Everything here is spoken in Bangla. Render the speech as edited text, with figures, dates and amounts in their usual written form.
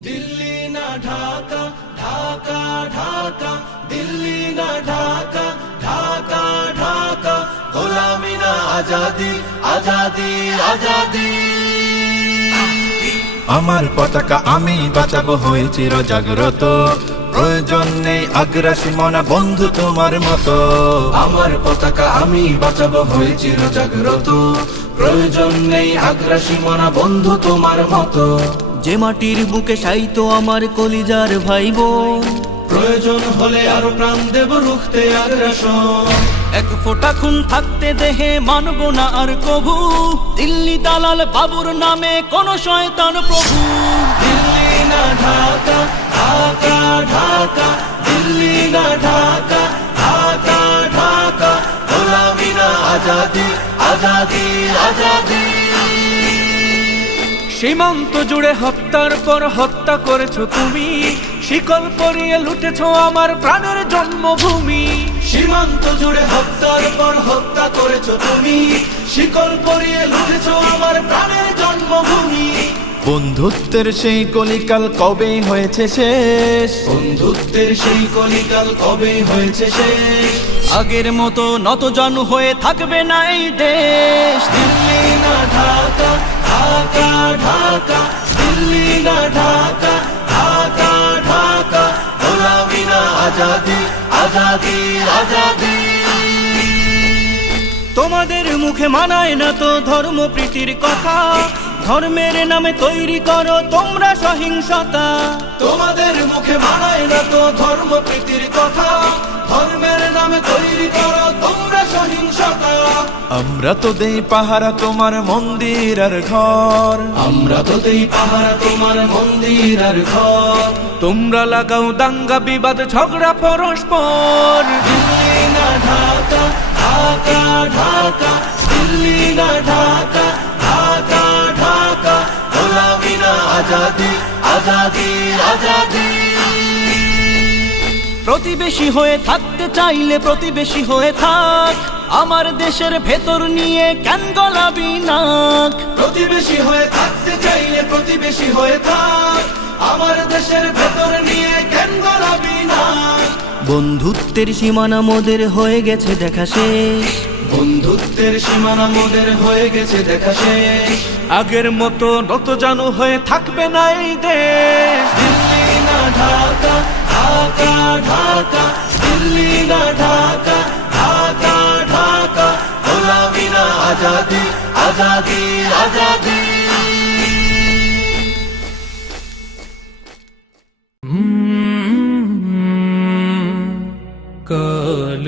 दिल्ली ना ढाका ढाका ढाका दिल्ली ना ढाका ढाका ढाका গোলামি না আজাদি আজাদি আজাদি আমার পতাকা আমি বাঁচাবো হয়ে চির জাগ্রত প্রয়োজন নেই আগ্রাসী মনা বন্ধু তোমার মতো আমার পতাকা আমি বাঁচাবো হয়ে চির জাগ্রত প্রয়োজন নেই আগ্রাসী মনা বন্ধু তোমার মতো যে মাটির বুকে সাইতো আমার কলিজার ভাই বোন প্রয়োজন হলে আরো প্রাণ দেব রুখতে আগ্রাসন এক ফোঁটা খুন থাকতে দেহে মানব না আর কভু দিল্লি দালাল বাবুর নামে কোন শয়তান প্রভু দিল্লি না ঢাকা ঢাকা ঢাকা দিল্লি না ঢাকা ঢাকা ঢাকা গোলামি না আজাদি আজাদি আজাদি সীমান্ত জুড়ে হত্যার পর হত্যা করেছো তুমি শিকল পরিয়ে লুটেছো আমার প্রাণের জন্মভূমি সীমান্ত জুড়ে হত্যার পর হত্যা করেছো তুমি শিকল পরিয়ে লুটেছো আমার প্রাণের জন্মভূমি বন্ধুত্বের সেই কলিকাল কবে হয়েছে শেষ বন্ধুত্বের সেই কলিকাল কবে হয়েছে শেষ আগের মতো নতজানু হয়ে থাকবে না এই দেশ দিল্লি না ঢাকা ঢাকা ঢাকা দিল্লি না ঢাকা ঢাকা ঢাকা গোলামি না আজাদি আজাদি আজাদি তোমাদের মুখে মানায় না তো ধর্ম প্রীতির কথা ধর্মের নামে তৈরি করো তোমরা সহিংসতা তোমাদের মুখে মানায় না তো ধর্ম প্রীতির কথা ধর্মের নামে তৈরি করো তোমরা সহিংসতা আমরা তো দেই পাহারা তোমার মন্দির আর ঘর আমরা তো দেই পাহারা তোমার মন্দির আর ঘর তোমরা লাগাও দাঙ্গা বিবাদ ঝগড়া পরস্পর দিল্লি না ঢাকা ঢাকা ঢাকা দিল্লি না ঢাকা ঢাকা ঢাকা গোলামি না আজাদি আজাদি আজাদি প্রতিবেশী হয়ে থাকতে চাইলে প্রতিবেশী হয়ে থাক আমার দেশের ভেতর নিয়ে কেন গলাবি নাক প্রতিবেশী হয়ে থাকতে চাইলে প্রতিবেশী হয়ে থাক আমার দেশের ভেতর নিয়ে কেন গলাবি না বন্ধুত্বের সীমানা মোদের হয়ে গেছে দেখা শেষ বন্ধুত্বের সীমানা মোদের হয়ে গেছে দেখা শেষ আগের মতো নতজানু হয়ে থাকবে না এই দেশ দিল্লি না ঢাকা ঢাকা ঢাকা দিল্লি না ঢাকা ঢাকা ঢাকা গোলামি না আজাদি আজাদি আজাদি কাল